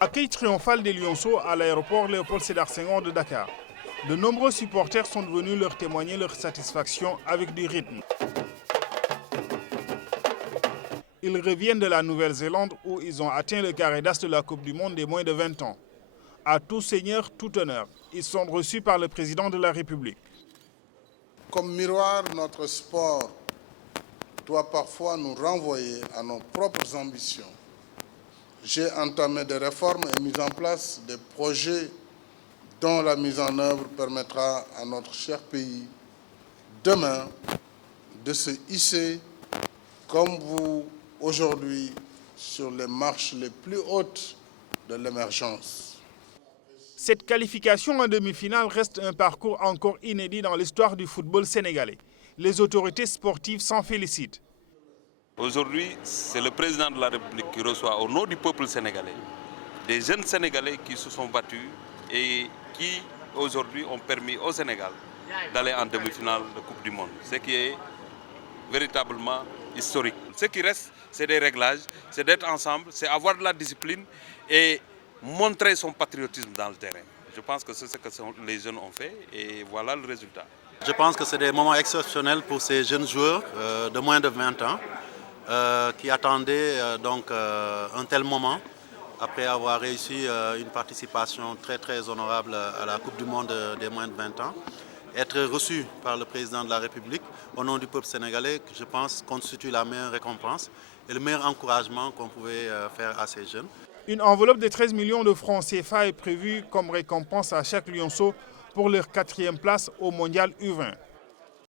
Accueil triomphal des Lionceaux à l'aéroport Léopold Sédar Senghor de Dakar. De nombreux supporters sont venus leur témoigner leur satisfaction avec du rythme. Ils reviennent de la Nouvelle-Zélande où ils ont atteint le carré d'as de la Coupe du Monde des moins de 20 ans. À tout seigneur, tout honneur, ils sont reçus par le président de la République. Comme miroir, notre sport doit parfois nous renvoyer à nos propres ambitions. J'ai entamé des réformes et mis en place des projets dont la mise en œuvre permettra à notre cher pays demain de se hisser comme vous aujourd'hui sur les marches les plus hautes de l'émergence. Cette qualification en demi-finale reste un parcours encore inédit dans l'histoire du football sénégalais. Les autorités sportives s'en félicitent. Aujourd'hui, c'est le président de la République qui reçoit au nom du peuple sénégalais des jeunes Sénégalais qui se sont battus et qui aujourd'hui ont permis au Sénégal d'aller en demi-finale de Coupe du Monde, ce qui est véritablement historique. Ce qui reste, c'est des réglages, c'est d'être ensemble, c'est avoir de la discipline et montrer son patriotisme dans le terrain. Je pense que c'est ce que les jeunes ont fait et voilà le résultat. Je pense que c'est des moments exceptionnels pour ces jeunes joueurs de moins de 20 ans qui attendaient un tel moment après avoir réussi une participation très honorable à la Coupe du Monde des moins de 20 ans. Être reçu par le président de la République au nom du peuple sénégalais, je pense, constitue la meilleure récompense et le meilleur encouragement qu'on pouvait faire à ces jeunes. Une enveloppe de 13 millions de francs CFA est prévue comme récompense à chaque lionceau pour leur 4e place au Mondial U20.